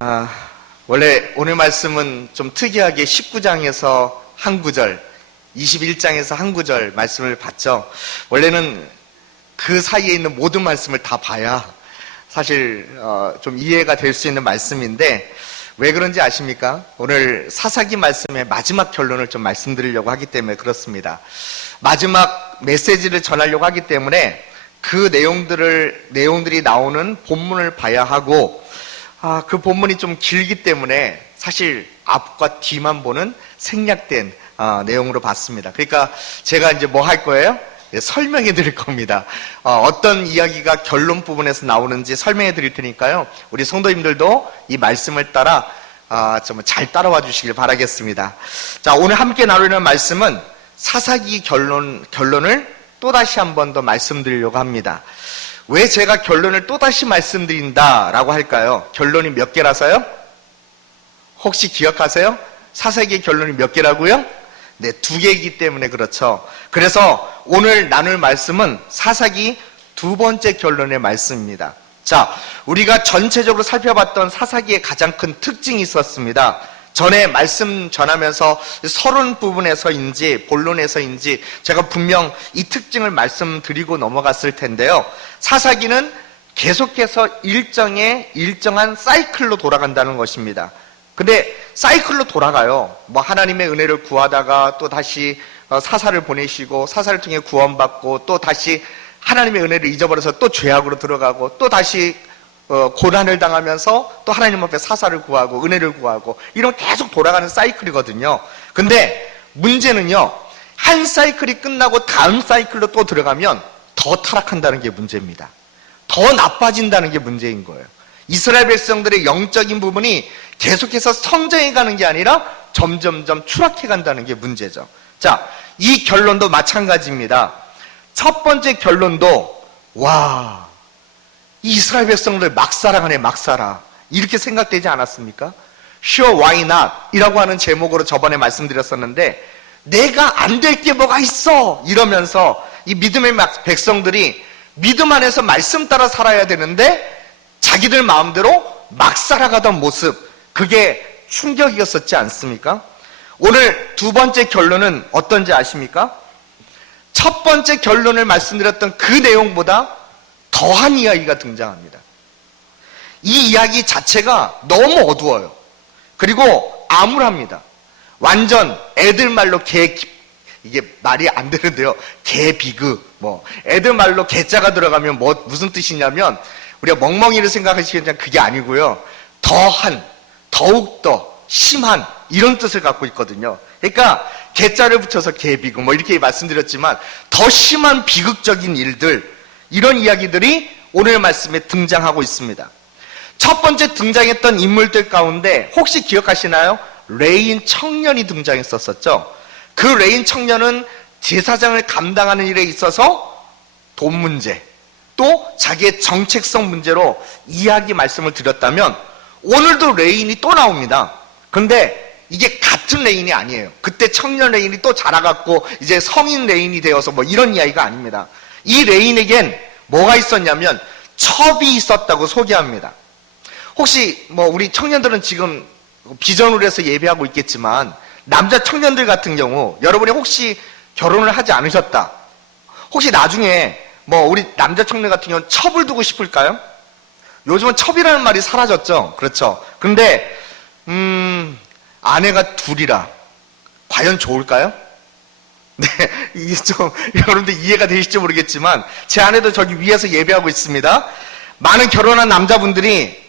아, 원래 오늘 말씀은 좀 특이하게 19장에서 한 구절, 21장에서 한 구절 말씀을 봤죠. 원래는 그 사이에 있는 모든 말씀을 다 봐야 사실 좀 이해가 될 수 있는 말씀인데 왜 그런지 아십니까? 오늘 사사기 말씀의 마지막 결론을 좀 말씀드리려고 하기 때문에 그렇습니다. 마지막 메시지를 전하려고 하기 때문에 그 내용들이 나오는 본문을 봐야 하고 그 본문이 좀 길기 때문에 사실 앞과 뒤만 보는 생략된 내용으로 봤습니다. 그러니까 제가 이제 뭐 할 거예요? 설명해 드릴 겁니다. 어떤 이야기가 결론 부분에서 나오는지 설명해 드릴 테니까요. 우리 성도님들도 이 말씀을 따라 좀 잘 따라와 주시길 바라겠습니다. 자, 오늘 함께 나누는 말씀은 사사기 결론을 또다시 한 번 더 말씀드리려고 합니다. 왜 제가 결론을 또다시 말씀드린다라고 할까요? 결론이 몇 개라서요? 혹시 기억하세요? 사사기의 결론이 몇 개라고요? 네, 2개이기 때문에 그렇죠. 그래서 오늘 나눌 말씀은 사사기 2번째 결론의 말씀입니다. 자, 우리가 전체적으로 살펴봤던 사사기의 가장 큰 특징이 있었습니다. 전에 말씀 전하면서 서론 부분에서인지 본론에서인지 제가 분명 이 특징을 말씀드리고 넘어갔을 텐데요. 사사기는 계속해서 일정한 사이클로 돌아간다는 것입니다. 근데 사이클로 돌아가요. 뭐 하나님의 은혜를 구하다가 또 다시 사사를 보내시고 사사를 통해 구원받고 또 다시 하나님의 은혜를 잊어버려서 또 죄악으로 들어가고 또 다시 고난을 당하면서 또 하나님 앞에 사사를 구하고 은혜를 구하고 이런 계속 돌아가는 사이클이거든요. 근데 문제는요, 한 사이클이 끝나고 다음 사이클로 또 들어가면 더 타락한다는 게 문제입니다. 더 나빠진다는 게 문제인 거예요. 이스라엘 백성들의 영적인 부분이 계속해서 성장해 가는 게 아니라 점점점 추락해 간다는 게 문제죠. 자, 이 결론도 마찬가지입니다. 첫 번째 결론도 이 이스라엘 백성들 막 살아가네, 막 살아. 이렇게 생각되지 않았습니까? Sure, why not? 이라고 하는 제목으로 저번에 말씀드렸었는데 내가 안 될 게 뭐가 있어? 이러면서 이 믿음의 백성들이 믿음 안에서 말씀 따라 살아야 되는데 자기들 마음대로 막 살아가던 모습, 그게 충격이었었지 않습니까? 오늘 2번째 결론은 어떤지 아십니까? 첫 번째 결론을 말씀드렸던 그 내용보다 더한 이야기가 등장합니다. 이 이야기 자체가 너무 어두워요. 그리고 암울합니다. 완전 애들 말로 이게 말이 안 되는데요. 개비극, 애들 말로 개자가 들어가면 무슨 뜻이냐면 우리가 멍멍이를 생각하시겠지만 그게 아니고요. 더욱더 심한 이런 뜻을 갖고 있거든요. 그러니까 개자를 붙여서 개비극 이렇게 말씀드렸지만 더 심한 비극적인 일들, 이런 이야기들이 오늘 말씀에 등장하고 있습니다. 첫 번째 등장했던 인물들 가운데 혹시 기억하시나요? 레인 청년이 등장했었죠. 그 레인 청년은 제사장을 감당하는 일에 있어서 돈 문제, 또 자기의 정책성 문제로 이야기 말씀을 드렸다면 오늘도 레인이 또 나옵니다. 그런데 이게 같은 레인이 아니에요. 그때 청년 레인이 또 자라갖고 이제 성인 레인이 되어서 이런 이야기가 아닙니다. 이 레인에겐 뭐가 있었냐면 첩이 있었다고 소개합니다. 혹시 우리 청년들은 지금 비전으로 해서 예배하고 있겠지만 남자 청년들 같은 경우 여러분이 혹시 결혼을 하지 않으셨다. 혹시 나중에 우리 남자 청년 같은 경우는 첩을 두고 싶을까요? 요즘은 첩이라는 말이 사라졌죠. 그렇죠. 근데 아내가 둘이라 과연 좋을까요? 네, 이게 좀 여러분들 이해가 되실지 모르겠지만 제 아내도 저기 위에서 예배하고 있습니다. 많은 결혼한 남자분들이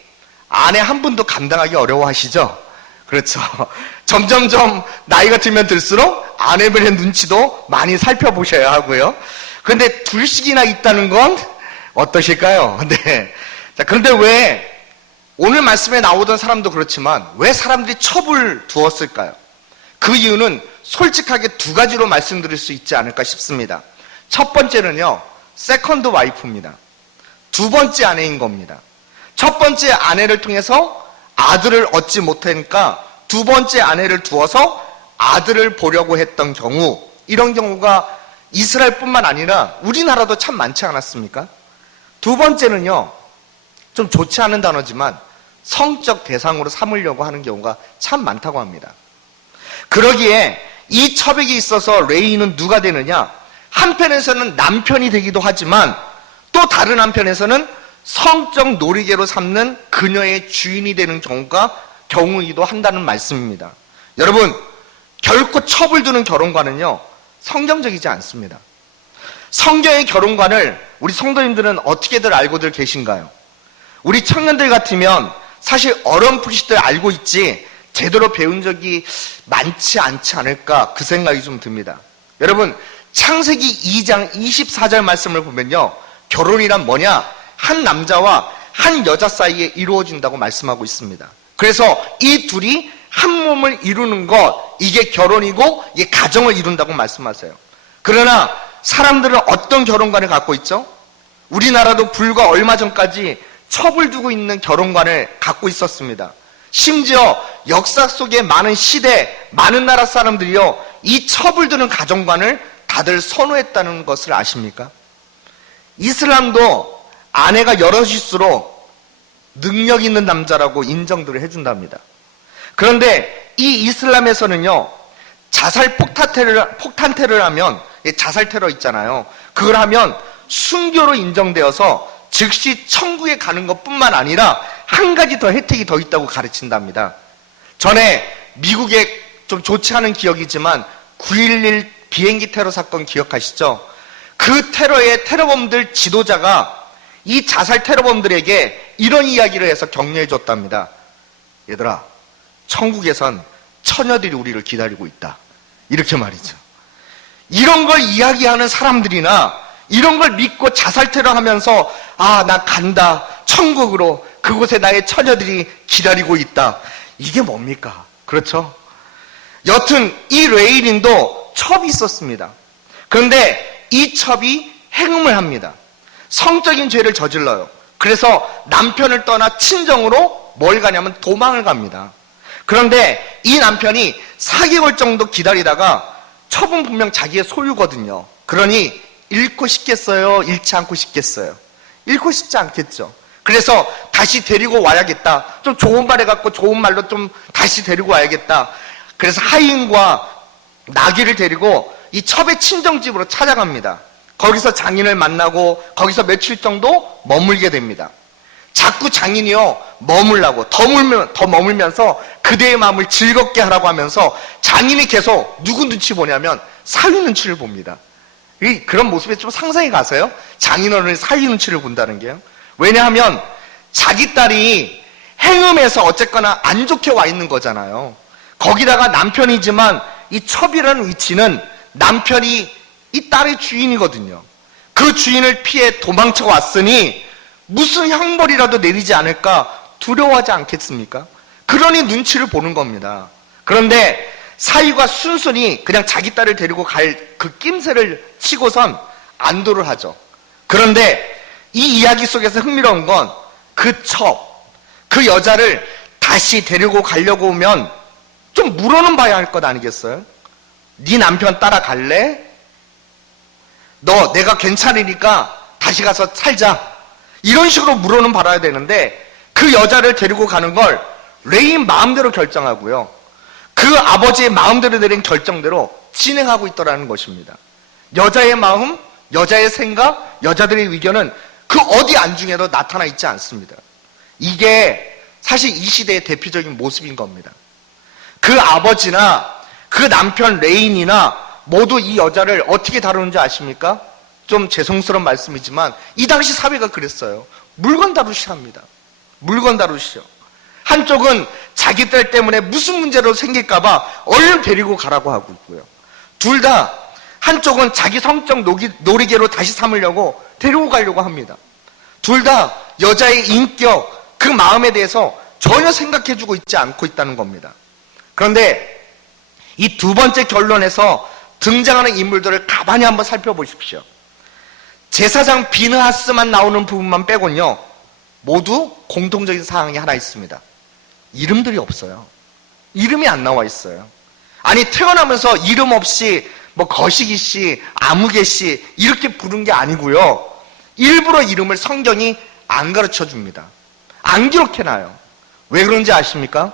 아내 한 분도 감당하기 어려워하시죠? 그렇죠. 점점점 나이가 들면 들수록 아내분의 눈치도 많이 살펴보셔야 하고요. 그런데 둘씩이나 있다는 건 어떠실까요? 네. 자, 그런데 왜 오늘 말씀에 나오던 사람도 그렇지만 왜 사람들이 첩을 두었을까요? 그 이유는 솔직하게 2가지로 말씀드릴 수 있지 않을까 싶습니다. 첫 번째는요, 세컨드 와이프입니다. 2번째 아내인 겁니다. 첫 번째 아내를 통해서 아들을 얻지 못하니까 2번째 아내를 두어서 아들을 보려고 했던 경우, 이런 경우가 이스라엘뿐만 아니라 우리나라도 참 많지 않았습니까? 2번째는요, 좀 좋지 않은 단어지만 성적 대상으로 삼으려고 하는 경우가 참 많다고 합니다. 그러기에 이 첩에게 있어서 레이는 누가 되느냐? 한편에서는 남편이 되기도 하지만 또 다른 한편에서는 성적 놀이개로 삼는 그녀의 주인이 되는 경우이기도 한다는 말씀입니다. 여러분, 결코 첩을 두는 결혼관은요, 성경적이지 않습니다. 성경의 결혼관을 우리 성도님들은 어떻게들 알고들 계신가요? 우리 청년들 같으면 사실 어렴풋이들 알고 있지 제대로 배운 적이 많지 않지 않을까 그 생각이 좀 듭니다. 여러분, 창세기 2장 24절 말씀을 보면요, 결혼이란 뭐냐? 한 남자와 한 여자 사이에 이루어진다고 말씀하고 있습니다. 그래서 이 둘이 한 몸을 이루는 것, 이게 결혼이고 이게 가정을 이룬다고 말씀하세요. 그러나 사람들은 어떤 결혼관을 갖고 있죠? 우리나라도 불과 얼마 전까지 첩을 두고 있는 결혼관을 갖고 있었습니다. 심지어 역사 속에 많은 시대, 많은 나라 사람들이요, 이 첩을 두는 가정관을 다들 선호했다는 것을 아십니까? 이슬람도 아내가 여럿일수록 능력 있는 남자라고 인정들을 해준답니다. 그런데 이 이슬람에서는요, 자살 폭탄 테러를 하면, 자살 테러 있잖아요. 그걸 하면 순교로 인정되어서 즉시 천국에 가는 것뿐만 아니라 한 가지 더 혜택이 더 있다고 가르친답니다. 전에 미국에 좀 좋지 않은 기억이지만 9.11 비행기 테러 사건 기억하시죠? 그 테러의 테러범들 지도자가 이 자살 테러범들에게 이런 이야기를 해서 격려해 줬답니다. 얘들아, 천국에선 처녀들이 우리를 기다리고 있다. 이렇게 말이죠. 이런 걸 이야기하는 사람들이나 이런 걸 믿고 자살 테러하면서 나 간다. 천국으로. 그곳에 나의 처녀들이 기다리고 있다. 이게 뭡니까? 그렇죠? 여튼 이 레이린도 첩이 있었습니다. 그런데 이 첩이 행음을 합니다. 성적인 죄를 저질러요. 그래서 남편을 떠나 친정으로 뭘 가냐면 도망을 갑니다. 그런데 이 남편이 4개월 정도 기다리다가 첩은 분명 자기의 소유거든요. 그러니 잃고 싶겠어요? 잃지 않고 싶겠어요? 잃고 싶지 않겠죠. 그래서 다시 데리고 와야겠다. 좀 좋은 말 해갖고 좋은 말로 좀 다시 데리고 와야겠다. 그래서 하인과 나귀를 데리고 이 첩의 친정집으로 찾아갑니다. 거기서 장인을 만나고 거기서 며칠 정도 머물게 됩니다. 자꾸 장인이요, 머물라고 더 머물면서 그대의 마음을 즐겁게 하라고 하면서 장인이 계속 누구 눈치 보냐면 사위 눈치를 봅니다. 그런 모습에 좀 상상이 가세요? 장인어른이 사위 눈치를 본다는 게요. 왜냐하면 자기 딸이 행음해서 어쨌거나 안 좋게 와 있는 거잖아요. 거기다가 남편이지만 이 첩이라는 위치는 남편이 이 딸의 주인이거든요. 그 주인을 피해 도망쳐 왔으니 무슨 형벌이라도 내리지 않을까 두려워하지 않겠습니까? 그러니 눈치를 보는 겁니다. 그런데 사위가 순순히 그냥 자기 딸을 데리고 갈 그 낌새를 치고선 안도를 하죠. 그런데 이 이야기 속에서 흥미로운 건 그 첩, 그 여자를 다시 데리고 가려고 오면 좀 물어는 봐야 할 것 아니겠어요? 네 남편 따라갈래? 너 내가 괜찮으니까 다시 가서 살자. 이런 식으로 물어는 봐야 되는데 그 여자를 데리고 가는 걸 레인 마음대로 결정하고요. 그 아버지의 마음대로 내린 결정대로 진행하고 있더라는 것입니다. 여자의 마음, 여자의 생각, 여자들의 의견은 그 어디 안중에도 나타나 있지 않습니다. 이게 사실 이 시대의 대표적인 모습인 겁니다. 그 아버지나 그 남편 레인이나 모두 이 여자를 어떻게 다루는지 아십니까? 좀 죄송스러운 말씀이지만 이 당시 사회가 그랬어요. 물건 다루시랍니다. 물건 다루시죠. 한쪽은 자기 딸 때문에 무슨 문제로 생길까봐 얼른 데리고 가라고 하고 있고요. 둘 다 한쪽은 자기 성적 놀이개로 다시 삼으려고 데리고 가려고 합니다. 둘 다 여자의 인격, 그 마음에 대해서 전혀 생각해주고 있지 않고 있다는 겁니다. 그런데 이 두 번째 결론에서 등장하는 인물들을 가만히 한번 살펴보십시오. 제사장 비느하스만 나오는 부분만 빼곤요, 모두 공통적인 사항이 하나 있습니다. 이름들이 없어요. 이름이 안 나와 있어요. 아니, 태어나면서 이름 없이 뭐 거시기 씨, 아무개 씨 이렇게 부른 게 아니고요. 일부러 이름을 성경이 안 가르쳐 줍니다. 안 기록해놔요. 왜 그런지 아십니까?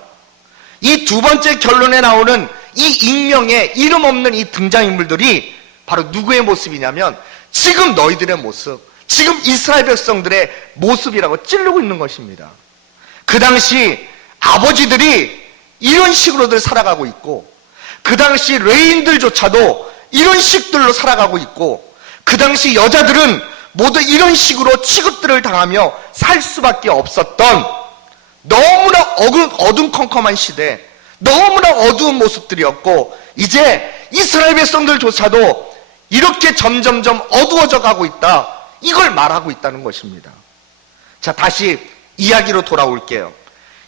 이 두 번째 결론에 나오는 이 익명의 이름 없는 이 등장인물들이 바로 누구의 모습이냐면 지금 너희들의 모습, 지금 이스라엘 백성들의 모습이라고 찌르고 있는 것입니다. 그 당시 아버지들이 이런 식으로들 살아가고 있고, 그 당시 레인들조차도 이런 식들로 살아가고 있고, 그 당시 여자들은 모두 이런 식으로 취급들을 당하며 살 수밖에 없었던 너무나 어둠컴컴한 시대, 너무나 어두운 모습들이었고, 이제 이스라엘 백성들조차도 이렇게 점점점 어두워져 가고 있다, 이걸 말하고 있다는 것입니다. 자, 다시 이야기로 돌아올게요.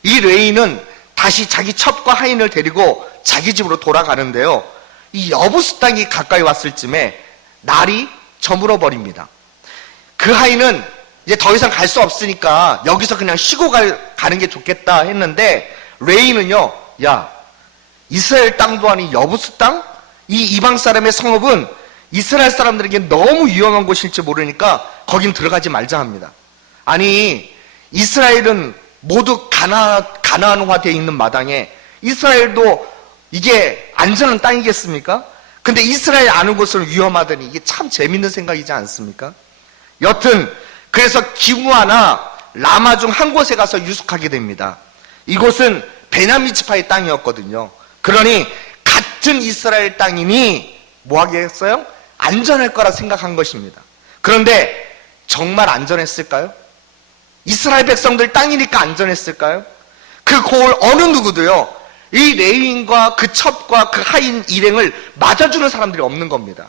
이 레이는 다시 자기 첩과 하인을 데리고 자기 집으로 돌아가는데요, 이 여부스 땅이 가까이 왔을 쯤에 날이 저물어 버립니다. 그 하인은 이제 더 이상 갈 수 없으니까 여기서 그냥 쉬고 가는 게 좋겠다 했는데, 레이는요, 야, 이스라엘 땅도 아닌 여부스 땅? 이 이방 사람의 성읍은 이스라엘 사람들에게 너무 위험한 곳일지 모르니까 거긴 들어가지 말자 합니다. 아니, 이스라엘은 모두 가나안화되어 있는 마당에 이스라엘도 이게 안전한 땅이겠습니까? 근데 이스라엘 아는 곳은 위험하더니 이게 참 재밌는 생각이지 않습니까? 여튼 그래서 기므아나 라마 중 한 곳에 가서 유숙하게 됩니다. 이곳은 베냐민 지파의 땅이었거든요. 그러니 같은 이스라엘 땅이니 뭐 하겠어요? 안전할 거라 생각한 것입니다. 그런데 정말 안전했을까요? 이스라엘 백성들 땅이니까 안전했을까요? 그 고을 어느 누구도요, 이 레위인과 그 첩과 그 하인 일행을 맞아주는 사람들이 없는 겁니다.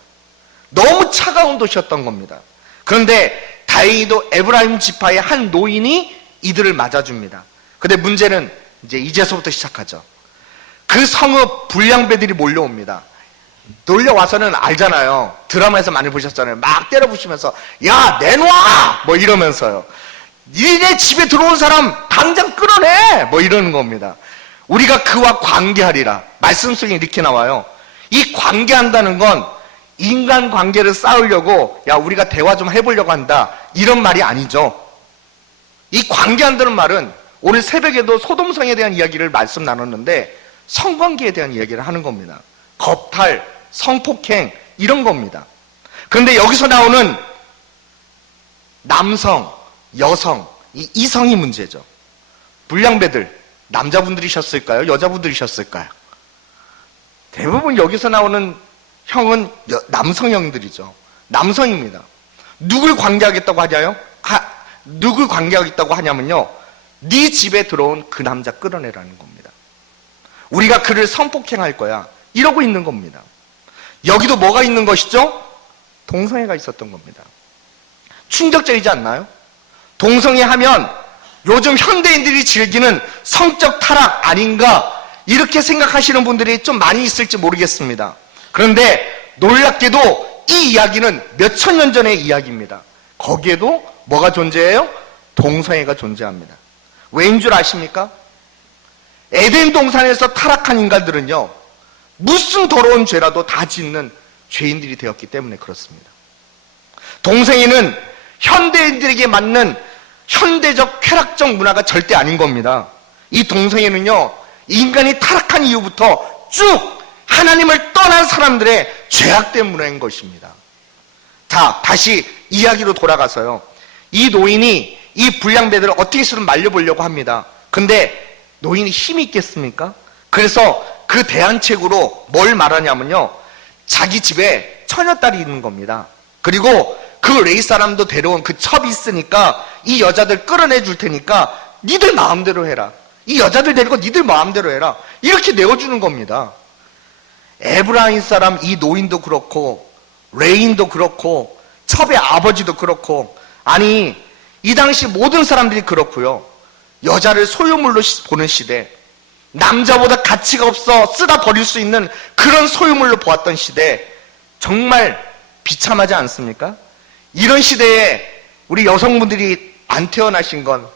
너무 차가운 도시였던 겁니다. 그런데 다행히도 에브라임 지파의 한 노인이 이들을 맞아줍니다. 근데 문제는 이제서부터 시작하죠. 그 성읍 불량배들이 몰려옵니다. 놀려와서는 알잖아요. 드라마에서 많이 보셨잖아요. 막 때려부시면서 야, 내놔! 뭐 이러면서요. 니네 집에 들어온 사람 당장 끌어내! 뭐 이러는 겁니다. 우리가 그와 관계하리라. 말씀 속에 이렇게 나와요. 이 관계한다는 건 인간 관계를 쌓으려고, 야, 우리가 대화 좀 해보려고 한다, 이런 말이 아니죠. 이 관계한다는 말은 오늘 새벽에도 소돔성에 대한 이야기를 말씀 나눴는데 성관계에 대한 이야기를 하는 겁니다. 겁탈, 성폭행, 이런 겁니다. 그런데 여기서 나오는 남성, 여성, 이 이성이 문제죠. 불량배들, 남자분들이셨을까요? 여자분들이셨을까요? 대부분 여기서 나오는 형은 남성형들이죠. 남성입니다. 누굴 관계하겠다고 하냐요? 누굴 관계하겠다고 하냐면요, 네 집에 들어온 그 남자 끌어내라는 겁니다. 우리가 그를 성폭행할 거야, 이러고 있는 겁니다. 여기도 뭐가 있는 것이죠? 동성애가 있었던 겁니다. 충격적이지 않나요? 동성애 하면 요즘 현대인들이 즐기는 성적 타락 아닌가, 이렇게 생각하시는 분들이 좀 많이 있을지 모르겠습니다. 그런데 놀랍게도 이 이야기는 몇천 년 전의 이야기입니다. 거기에도 뭐가 존재해요? 동성애가 존재합니다. 왜인 줄 아십니까? 에덴 동산에서 타락한 인간들은요, 무슨 더러운 죄라도 다 짓는 죄인들이 되었기 때문에 그렇습니다. 동성애는 현대인들에게 맞는 현대적 쾌락적 문화가 절대 아닌 겁니다. 이 동성애는요, 인간이 타락한 이후부터 쭉 하나님을 떠난 사람들의 죄악된 문화인 것입니다. 자, 다시 이야기로 돌아가서요, 이 노인이 이 불량배들을 어떻게 해서든 말려보려고 합니다. 근데 노인이 힘이 있겠습니까? 그래서 그 대안책으로 뭘 말하냐면요, 자기 집에 처녀딸이 있는 겁니다. 그리고 그 레이 사람도 데려온 그 첩이 있으니까 이 여자들 끌어내 줄 테니까 니들 마음대로 해라. 이 여자들 데리고 니들 마음대로 해라. 이렇게 내어주는 겁니다. 에브라임 사람 이 노인도 그렇고 레인도 그렇고 첩의 아버지도 그렇고, 아니 이 당시 모든 사람들이 그렇고요. 여자를 소유물로 보는 시대, 남자보다 가치가 없어 쓰다 버릴 수 있는 그런 소유물로 보았던 시대, 정말 비참하지 않습니까? 이런 시대에 우리 여성분들이 안 태어나신 건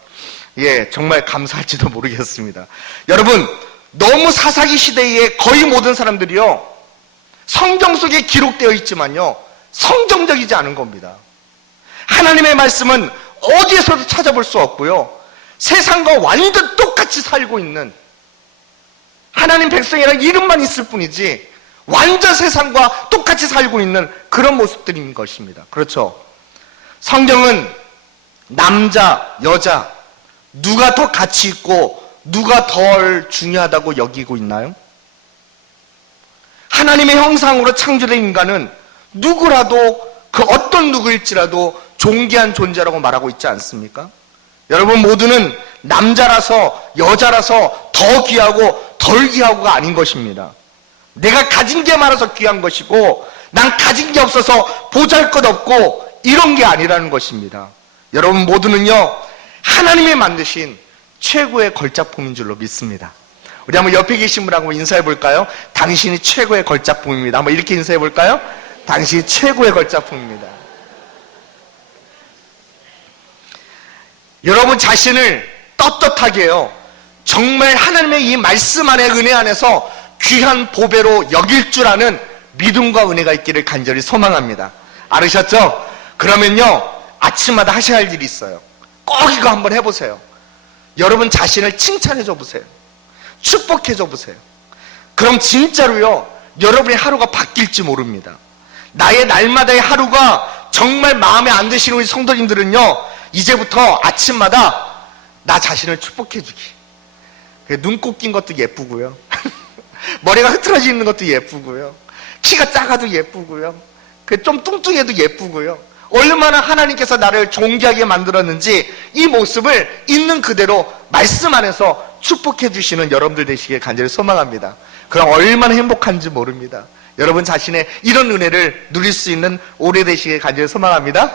정말 감사할지도 모르겠습니다. 여러분, 너무 사사기 시대에 거의 모든 사람들이요, 성경 속에 기록되어 있지만요, 성경적이지 않은 겁니다. 하나님의 말씀은 어디에서도 찾아볼 수 없고요, 세상과 완전 똑같이 똑같이 살고 있는 하나님 백성이라는 이름만 있을 뿐이지 완전 세상과 똑같이 살고 있는 그런 모습들인 것입니다. 그렇죠? 성경은 남자, 여자 누가 더 가치 있고 누가 덜 중요하다고 여기고 있나요? 하나님의 형상으로 창조된 인간은 누구라도 그 어떤 누구일지라도 존귀한 존재라고 말하고 있지 않습니까? 여러분 모두는 남자라서 여자라서 더 귀하고 덜 귀하고가 아닌 것입니다. 내가 가진 게 많아서 귀한 것이고 난 가진 게 없어서 보잘것없고 이런 게 아니라는 것입니다. 여러분 모두는요 하나님이 만드신 최고의 걸작품인 줄로 믿습니다. 우리 한번 옆에 계신 분하고 인사해 볼까요? 당신이 최고의 걸작품입니다. 한번 이렇게 인사해 볼까요? 당신이 최고의 걸작품입니다. 여러분 자신을 떳떳하게요 정말 하나님의 이 말씀 안의 은혜 안에서 귀한 보배로 여길 줄 아는 믿음과 은혜가 있기를 간절히 소망합니다. 알으셨죠? 그러면요 아침마다 하셔야 할 일이 있어요. 꼭 이거 한번 해보세요. 여러분 자신을 칭찬해줘 보세요. 축복해줘 보세요. 그럼 진짜로요 여러분의 하루가 바뀔지 모릅니다. 나의 날마다의 하루가 정말 마음에 안 드시는 우리 성도님들은요 이제부터 아침마다 나 자신을 축복해주기. 눈 꼭 낀 것도 예쁘고요 머리가 흐트러져 있는 것도 예쁘고요 키가 작아도 예쁘고요 좀 뚱뚱해도 예쁘고요 얼마나 하나님께서 나를 존귀하게 만들었는지 이 모습을 있는 그대로 말씀 안에서 축복해 주시는 여러분들 되시길 간절히 소망합니다. 그럼 얼마나 행복한지 모릅니다. 여러분 자신의 이런 은혜를 누릴 수 있는 올해 되시길 간절히 소망합니다.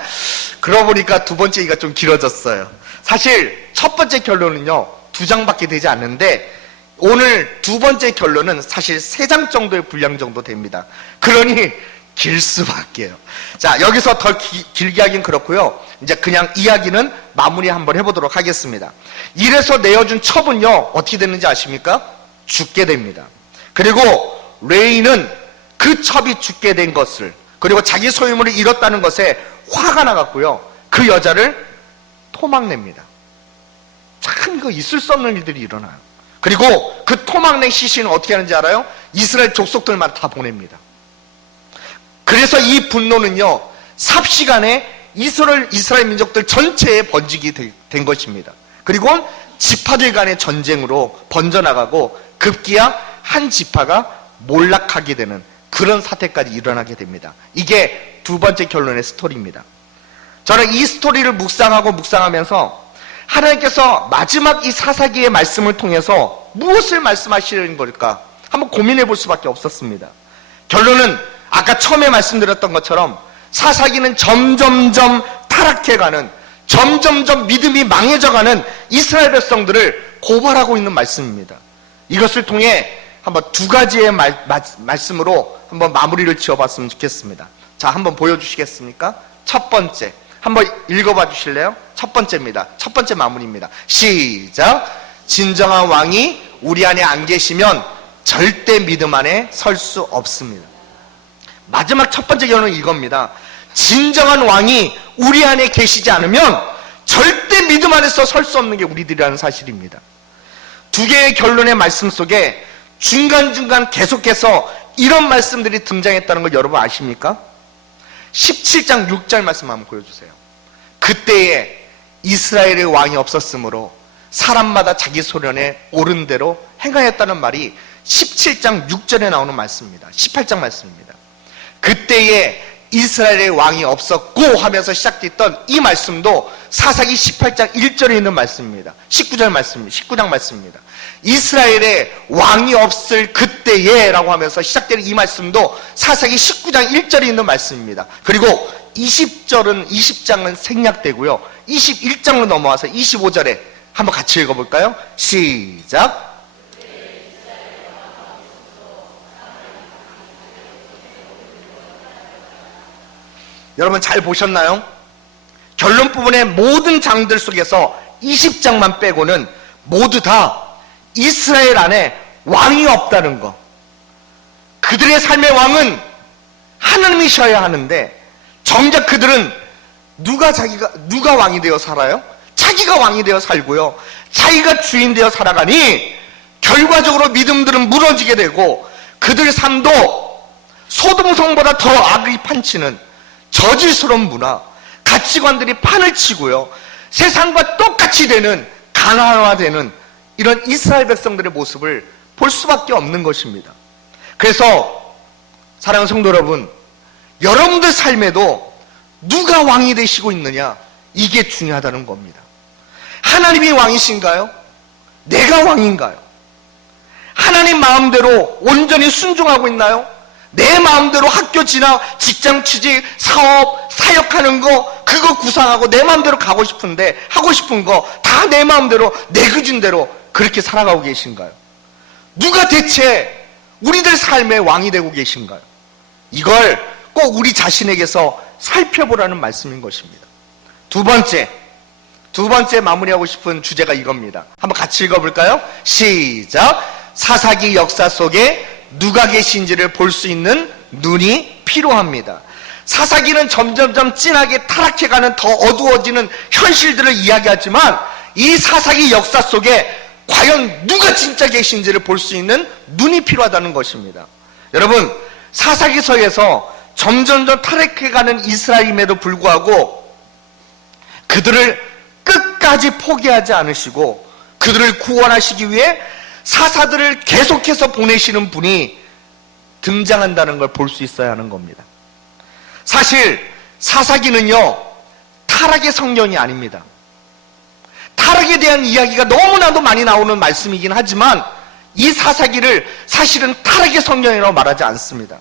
그러고 보니까 두 번째 얘기가 좀 길어졌어요. 사실 첫 번째 결론은요 2장밖에 되지 않는데 오늘 두 번째 결론은 사실 3장 정도의 분량 정도 됩니다. 그러니 길 수밖에요. 자 여기서 더 길게 하긴 그렇고요 이제 그냥 이야기는 마무리 한번 해보도록 하겠습니다. 이래서 내어준 첩은요 어떻게 됐는지 아십니까? 죽게 됩니다. 그리고 레이는 그 첩이 죽게 된 것을 그리고 자기 소유물을 잃었다는 것에 화가 나갔고요 그 여자를 토막냅니다. 참 이거 있을 수 없는 일들이 일어나요. 그리고 그 토막낸 시신은 어떻게 하는지 알아요? 이스라엘 족속들만 다 보냅니다. 그래서 이 분노는요 삽시간에 이스라엘 민족들 전체에 번지게 된 것입니다. 그리고 지파들 간의 전쟁으로 번져나가고 급기야 한 지파가 몰락하게 되는 그런 사태까지 일어나게 됩니다. 이게 두 번째 결론의 스토리입니다. 저는 이 스토리를 묵상하면서 하나님께서 마지막 이 사사기의 말씀을 통해서 무엇을 말씀하시는 걸까 한번 고민해 볼 수밖에 없었습니다. 결론은 아까 처음에 말씀드렸던 것처럼 사사기는 점점점 타락해가는 점점점 믿음이 망해져가는 이스라엘 백성들을 고발하고 있는 말씀입니다. 이것을 통해 한번 두 가지의 말씀으로 한번 마무리를 지어봤으면 좋겠습니다. 자, 한번 보여주시겠습니까? 첫 번째 한번 읽어봐 주실래요? 첫 번째입니다. 첫 번째 마무리입니다. 시작. 진정한 왕이 우리 안에 안 계시면 절대 믿음 안에 설 수 없습니다. 마지막 첫 번째 결론은 이겁니다. 진정한 왕이 우리 안에 계시지 않으면 절대 믿음 안에서 설 수 없는 게 우리들이라는 사실입니다. 두 개의 결론의 말씀 속에 중간중간 계속해서 이런 말씀들이 등장했다는 걸 여러분 아십니까? 17장 6절 말씀 한번 보여주세요. 그때에 이스라엘의 왕이 없었으므로 사람마다 자기 소련에 옳은 대로 행하였다는 말이 17장 6절에 나오는 말씀입니다. 18장 말씀입니다. 그때에 이스라엘의 왕이 없었고 하면서 시작됐던 이 말씀도 사사기 18장 1절에 있는 말씀입니다. 19장 말씀입니다. 이스라엘의 왕이 없을 그때에 라고 하면서 시작되는 이 말씀도 사사기 19장 1절에 있는 말씀입니다. 그리고 20장은 생략되고요. 21장으로 넘어와서 25절에 한번 같이 읽어볼까요? 시작. 여러분 잘 보셨나요? 결론 부분의 모든 장들 속에서 20장만 빼고는 모두 다 이스라엘 안에 왕이 없다는 거. 그들의 삶의 왕은 하나님이셔야 하는데 정작 그들은 누가 왕이 되어 살아요? 자기가 왕이 되어 살고요, 자기가 주인 되어 살아가니 결과적으로 믿음들은 무너지게 되고 그들 삶도 소돔성보다 더 악이 판치는 저질스러운 문화, 가치관들이 판을 치고요, 세상과 똑같이 되는, 가난화되는 이런 이스라엘 백성들의 모습을 볼 수밖에 없는 것입니다. 그래서 사랑하는 성도 여러분, 여러분들 삶에도 누가 왕이 되시고 있느냐, 이게 중요하다는 겁니다. 하나님이 왕이신가요? 내가 왕인가요? 하나님 마음대로 온전히 순종하고 있나요? 내 마음대로 학교 진학, 직장 취직, 사업, 사역하는 거 그거 구상하고 내 마음대로 가고 싶은데, 하고 싶은 거 다 내 마음대로, 내 기준대로 그렇게 살아가고 계신가요? 누가 대체 우리들 삶의 왕이 되고 계신가요? 이걸 꼭 우리 자신에게서 살펴보라는 말씀인 것입니다. 두 번째 마무리하고 싶은 주제가 이겁니다. 한번 같이 읽어볼까요? 시작. 사사기 역사 속에 누가 계신지를 볼 수 있는 눈이 필요합니다. 사사기는 점점점 진하게 타락해가는, 더 어두워지는 현실들을 이야기하지만 이 사사기 역사 속에 과연 누가 진짜 계신지를 볼 수 있는 눈이 필요하다는 것입니다. 여러분, 사사기서에서 점점점 타락해가는 이스라엘임에도 불구하고 그들을 끝까지 포기하지 않으시고 그들을 구원하시기 위해 사사들을 계속해서 보내시는 분이 등장한다는 걸 볼 수 있어야 하는 겁니다. 사실 사사기는요, 타락의 성경이 아닙니다. 타락에 대한 이야기가 너무나도 많이 나오는 말씀이긴 하지만 이 사사기를 사실은 타락의 성경이라고 말하지 않습니다.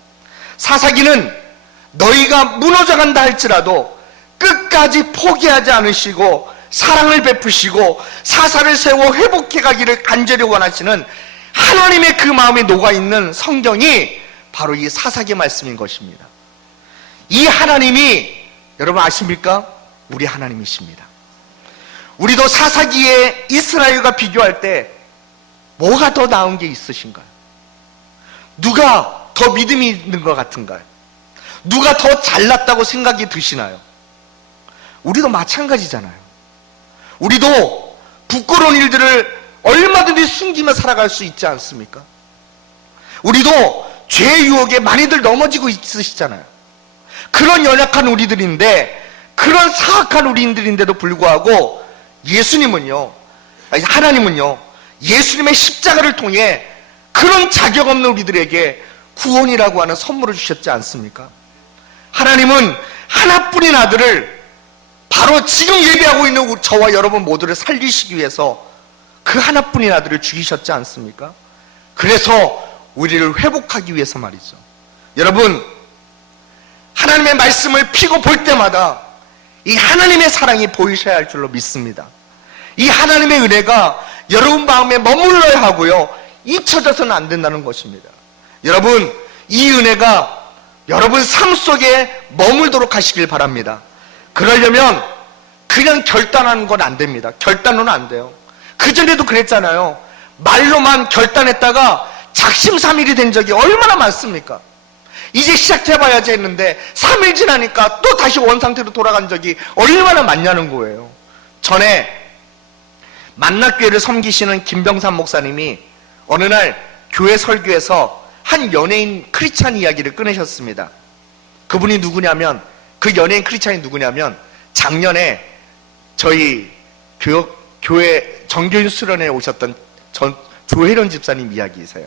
사사기는 너희가 무너져간다 할지라도 끝까지 포기하지 않으시고 사랑을 베푸시고 사사를 세워 회복해가기를 간절히 원하시는 하나님의 그 마음에 녹아있는 성경이 바로 이 사사기 말씀인 것입니다. 이 하나님이 여러분 아십니까? 우리 하나님이십니다. 우리도 사사기의 이스라엘과 비교할 때 뭐가 더 나은 게 있으신가요? 누가 더 믿음이 있는 것 같은가요? 누가 더 잘났다고 생각이 드시나요? 우리도 마찬가지잖아요. 우리도 부끄러운 일들을 얼마든지 숨기며 살아갈 수 있지 않습니까? 우리도 죄의 유혹에 많이들 넘어지고 있으시잖아요. 그런 연약한 우리들인데, 그런 사악한 우리들인데도 불구하고 하나님은요, 예수님의 십자가를 통해 그런 자격 없는 우리들에게 구원이라고 하는 선물을 주셨지 않습니까? 하나님은 하나뿐인 아들을 바로 지금 예배하고 있는 저와 여러분 모두를 살리시기 위해서 그 하나뿐인 아들을 죽이셨지 않습니까? 그래서 우리를 회복하기 위해서 말이죠. 여러분, 하나님의 말씀을 피고 볼 때마다 이 하나님의 사랑이 보이셔야 할 줄로 믿습니다. 이 하나님의 은혜가 여러분 마음에 머물러야 하고요, 잊혀져서는 안 된다는 것입니다. 여러분, 이 은혜가 여러분 삶 속에 머물도록 하시길 바랍니다. 그러려면 그냥 결단하는 건 안 됩니다. 결단은 안 돼요. 그전에도 그랬잖아요. 말로만 결단했다가 작심삼일이 된 적이 얼마나 많습니까? 이제 시작해봐야지 했는데 3일 지나니까 또 다시 원상태로 돌아간 적이 얼마나 많냐는 거예요. 전에 만락교회를 섬기시는 김병삼 목사님이 어느 날 교회 설교에서 한 연예인 크리스찬 이야기를 꺼내셨습니다. 그분이 누구냐면, 그 연예인 크리스찬이 누구냐면 작년에 저희 교회 정교인 수련회에 오셨던 조혜련 집사님 이야기이세요.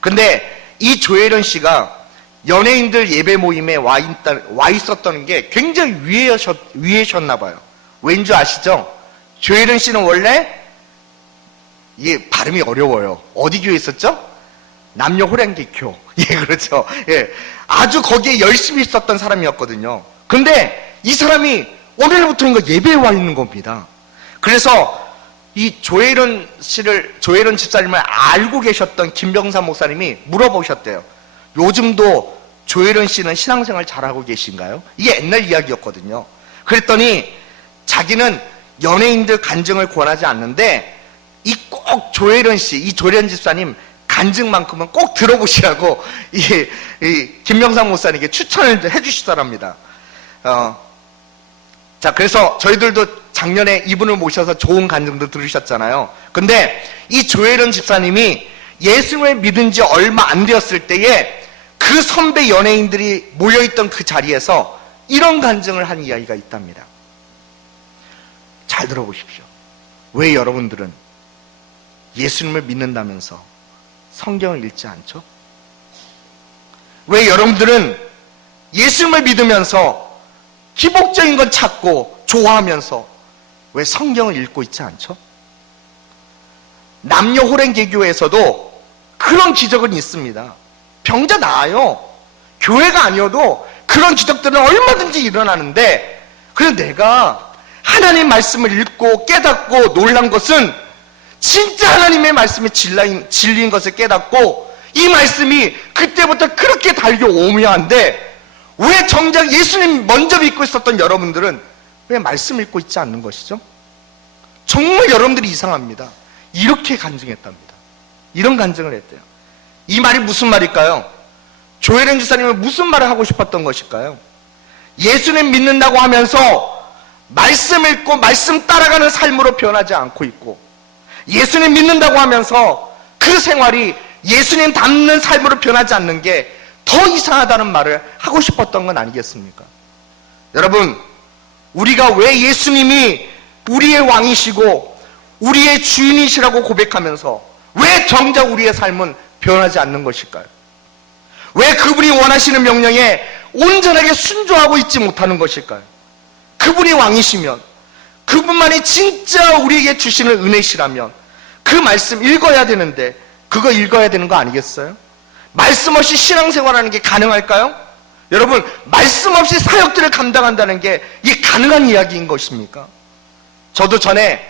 근데 이 조혜련 씨가 연예인들 예배 모임에 와 있었던 게 굉장히 위해셨나 봐요. 왠지 아시죠? 조혜련 씨는 원래, 이게 발음이 어려워요. 어디 교회에 있었죠? 남녀 호랭기교. 예, 그렇죠. 예. 아주 거기에 열심히 있었던 사람이었거든요. 근데 이 사람이 오늘부터인가 예배에 와 있는 겁니다. 그래서 이 조혜련 집사님을 알고 계셨던 김병삼 목사님이 물어보셨대요. 요즘도 조혜련 씨는 신앙생활 잘하고 계신가요? 이게 옛날 이야기였거든요. 그랬더니 자기는 연예인들 간증을 권하지 않는데 이 꼭 조혜련 씨, 이 조혜련 집사님 간증만큼은 꼭 들어보시라고 이 김병삼 목사님께 추천을 해주시더랍니다. 자, 그래서 저희들도 작년에 이분을 모셔서 좋은 간증도 들으셨잖아요. 근데 이 조혜련 집사님이 예수님을 믿은 지 얼마 안 되었을 때에 그 선배 연예인들이 모여있던 그 자리에서 이런 간증을 한 이야기가 있답니다. 잘 들어보십시오. 왜 여러분들은 예수님을 믿는다면서 성경을 읽지 않죠? 왜 여러분들은 예수님을 믿으면서 기복적인 건 찾고 좋아하면서 왜 성경을 읽고 있지 않죠? 남녀 호랭개교에서도 그런 기적은 있습니다. 병자 나아요. 교회가 아니어도 그런 기적들은 얼마든지 일어나는데, 그래서 내가 하나님 말씀을 읽고 깨닫고 놀란 것은 진짜 하나님의 말씀에 진리인 것을 깨닫고, 이 말씀이 그때부터 그렇게 달겨 오묘한데 왜 정작 예수님 먼저 믿고 있었던 여러분들은 왜 말씀 읽고 있지 않는 것이죠? 정말 여러분들이 이상합니다. 이렇게 간증했답니다. 이런 간증을 했대요. 이 말이 무슨 말일까요? 조혜련 집사님은 무슨 말을 하고 싶었던 것일까요? 예수님 믿는다고 하면서 말씀 읽고 말씀 따라가는 삶으로 변하지 않고 있고, 예수님 믿는다고 하면서 그 생활이 예수님 닮는 삶으로 변하지 않는 게 더 이상하다는 말을 하고 싶었던 건 아니겠습니까? 여러분, 우리가 왜 예수님이 우리의 왕이시고 우리의 주인이시라고 고백하면서 왜 정작 우리의 삶은 변하지 않는 것일까요? 왜 그분이 원하시는 명령에 온전하게 순종하고 있지 못하는 것일까요? 그분이 왕이시면, 그분만이 진짜 우리에게 주시는 은혜시라면 그 말씀 읽어야 되는데 그거 읽어야 되는 거 아니겠어요? 말씀 없이 신앙생활하는 게 가능할까요? 여러분, 말씀 없이 사역들을 감당한다는 게 이게 가능한 이야기인 것입니까? 저도 전에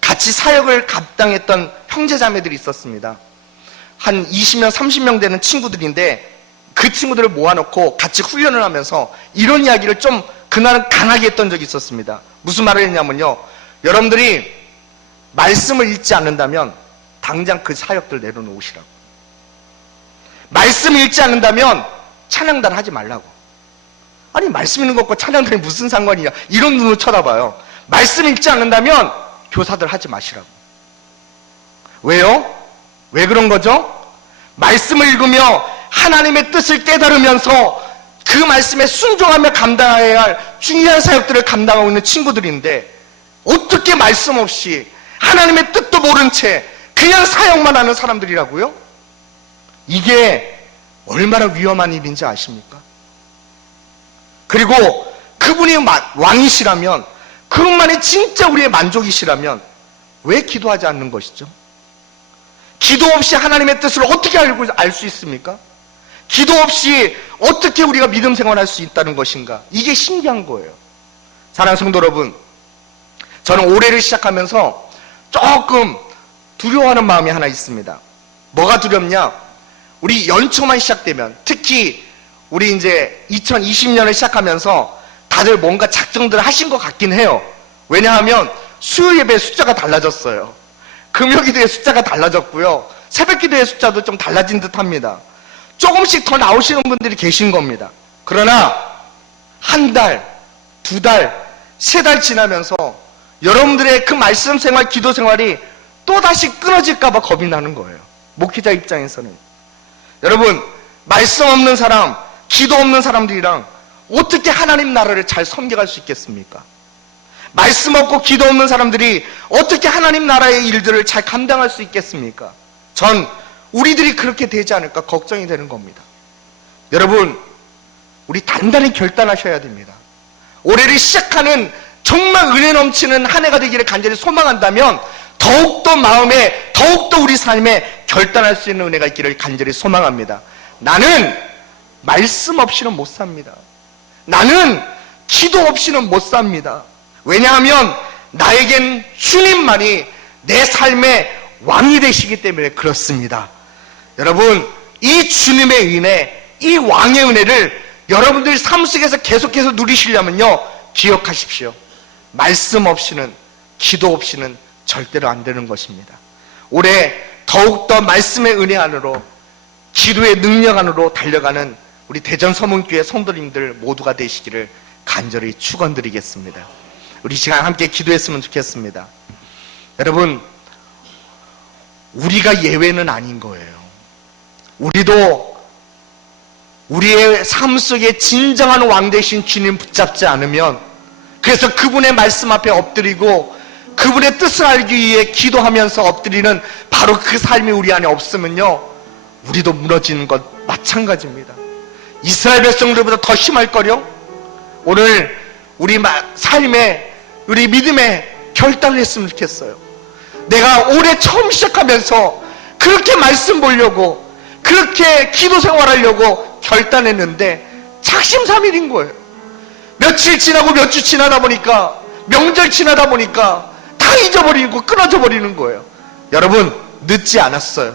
같이 사역을 감당했던 형제자매들이 있었습니다. 한 20명, 30명 되는 친구들인데 그 친구들을 모아놓고 같이 훈련을 하면서 이런 이야기를 좀 그날은 강하게 했던 적이 있었습니다. 무슨 말을 했냐면요, 여러분들이 말씀을 읽지 않는다면 당장 그 사역들 내려놓으시라고. 말씀 읽지 않는다면 찬양단 하지 말라고. 아니, 말씀 읽는 것과 찬양단이 무슨 상관이냐, 이런 눈으로 쳐다봐요. 말씀 읽지 않는다면 교사들 하지 마시라고. 왜요? 왜 그런 거죠? 말씀을 읽으며 하나님의 뜻을 깨달으면서 그 말씀에 순종하며 감당해야 할 중요한 사역들을 감당하고 있는 친구들인데, 어떻게 말씀 없이 하나님의 뜻도 모른 채 그냥 사역만 하는 사람들이라고요? 이게 얼마나 위험한 일인지 아십니까? 그리고 그분이 왕이시라면, 그분만이 진짜 우리의 만족이시라면 왜 기도하지 않는 것이죠? 기도 없이 하나님의 뜻을 어떻게 알 수 있습니까? 기도 없이 어떻게 우리가 믿음 생활할 수 있다는 것인가? 이게 신기한 거예요. 사랑하는 성도 여러분, 저는 올해를 시작하면서 조금 두려워하는 마음이 하나 있습니다. 뭐가 두렵냐? 우리 연초만 시작되면, 특히 우리 이제 2020년을 시작하면서 다들 뭔가 작정들 하신 것 같긴 해요. 왜냐하면 수요 예배 숫자가 달라졌어요. 금요 기도의 숫자가 달라졌고요. 새벽 기도의 숫자도 좀 달라진 듯 합니다. 조금씩 더 나오시는 분들이 계신 겁니다. 그러나 한 달, 두 달, 세 달 지나면서 여러분들의 그 말씀 생활, 기도 생활이 또다시 끊어질까 봐 겁이 나는 거예요. 목회자 입장에서는. 여러분, 말씀 없는 사람, 기도 없는 사람들이랑 어떻게 하나님 나라를 잘 섬겨갈 수 있겠습니까? 말씀 없고 기도 없는 사람들이 어떻게 하나님 나라의 일들을 잘 감당할 수 있겠습니까? 전 우리들이 그렇게 되지 않을까 걱정이 되는 겁니다. 여러분, 우리 단단히 결단하셔야 됩니다. 올해를 시작하는 정말 은혜 넘치는 한 해가 되기를 간절히 소망한다면 더욱더 마음에, 더욱더 우리 삶에 결단할 수 있는 은혜가 있기를 간절히 소망합니다. 나는 말씀 없이는 못 삽니다. 나는 기도 없이는 못 삽니다. 왜냐하면 나에겐 주님만이 내 삶의 왕이 되시기 때문에 그렇습니다. 여러분, 이 주님의 은혜, 이 왕의 은혜를 여러분들 삶 속에서 계속해서 누리시려면요, 기억하십시오. 말씀 없이는, 기도 없이는 절대로 안 되는 것입니다. 올해 더욱더 말씀의 은혜 안으로, 기도의 능력 안으로 달려가는 우리 대전서문교회 성도님들 모두가 되시기를 간절히 축원드리겠습니다. 우리 시간 함께 기도했으면 좋겠습니다. 여러분, 우리가 예외는 아닌 거예요. 우리도 우리의 삶 속에 진정한 왕 되신 주님 붙잡지 않으면, 그래서 그분의 말씀 앞에 엎드리고 그분의 뜻을 알기 위해 기도하면서 엎드리는 바로 그 삶이 우리 안에 없으면요, 우리도 무너지는 것 마찬가지입니다. 이스라엘 백성들보다 더 심할걸요? 오늘 우리 삶에, 우리 믿음에 결단을 했으면 좋겠어요. 내가 올해 처음 시작하면서 그렇게 말씀 보려고, 그렇게 기도 생활하려고 결단했는데 작심삼일인 거예요. 며칠 지나고 몇 주 지나다 보니까, 명절 지나다 보니까 다 잊어버리고 끊어져 버리는 거예요. 여러분, 늦지 않았어요.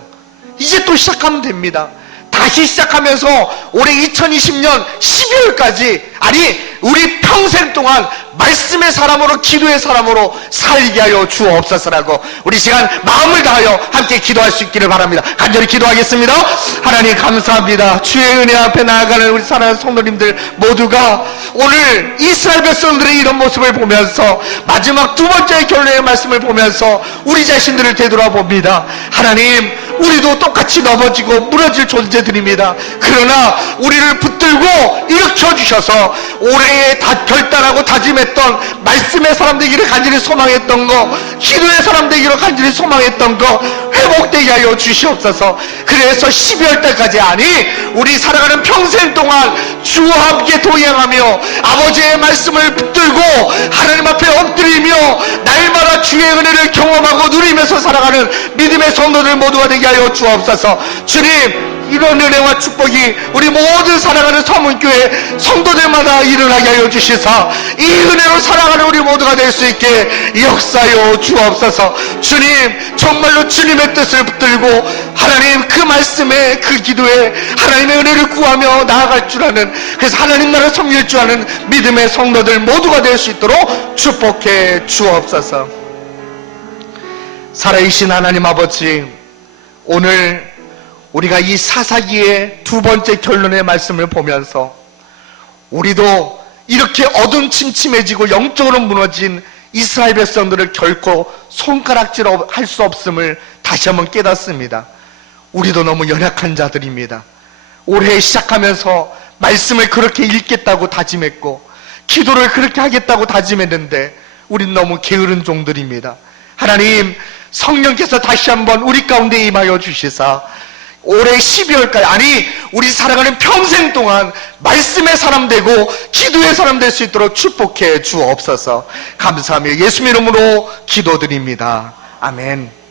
이제 또 시작하면 됩니다. 다시 시작하면서 올해 2020년 12월까지, 아니 우리 평생 동안 말씀의 사람으로, 기도의 사람으로 살게 하여 주옵소서라고 우리 시간 마음을 다하여 함께 기도할 수 있기를 바랍니다. 간절히 기도하겠습니다. 하나님 감사합니다. 주의 은혜 앞에 나아가는 우리 사랑하는 성도님들 모두가 오늘 이스라엘 백성들의 이런 모습을 보면서, 마지막 두 번째 결론의 말씀을 보면서 우리 자신들을 되돌아봅니다. 하나님, 우리도 똑같이 넘어지고 무너질 존재들입니다. 그러나 우리를 붙들고 일으켜 주셔서 올해에 결단하고 다짐했던 말씀의 사람 되기를 간절히 소망했던 거, 기도의 사람 되기로 간절히 소망했던 거 회복되게 하여 주시옵소서. 그래서 12월 달까지, 아니 우리 살아가는 평생 동안 주와 함께 동행하며 아버지의 말씀을 붙들고 하나님 앞에 엎드리며 날마다 주의 은혜를 경험하고 누리면서 살아가는 믿음의 성도들 모두가 되게 하여 주옵소서. 주님, 이런 은혜와 축복이 우리 모든 살아가는 서문교회 성도들마다 일어나게 하여 주시사 이 은혜로 살아가는 우리 모두가 될 수 있게 역사하여 주옵소서. 주님, 정말로 주님의 뜻을 붙들고 하나님 그 말씀에, 그 기도에 하나님의 은혜를 구하며 나아갈 줄 아는, 그래서 하나님 나라를 섬길 줄 아는 믿음의 성도들 모두가 될 수 있도록 축복해 주옵소서. 살아계신 하나님 아버지, 오늘 우리가 이 사사기의 두 번째 결론의 말씀을 보면서 우리도 이렇게 어둠침침해지고 영적으로 무너진 이스라엘 백성들을 결코 손가락질로 할 수 없음을 다시 한번 깨닫습니다. 우리도 너무 연약한 자들입니다. 올해 시작하면서 말씀을 그렇게 읽겠다고 다짐했고 기도를 그렇게 하겠다고 다짐했는데 우린 너무 게으른 종들입니다. 하나님, 성령께서 다시 한번 우리 가운데 임하여 주시사 올해 12월까지, 아니 우리 살아가는 평생 동안 말씀의 사람 되고 기도의 사람 될 수 있도록 축복해 주옵소서. 감사하며 예수님 이름으로 기도드립니다. 아멘.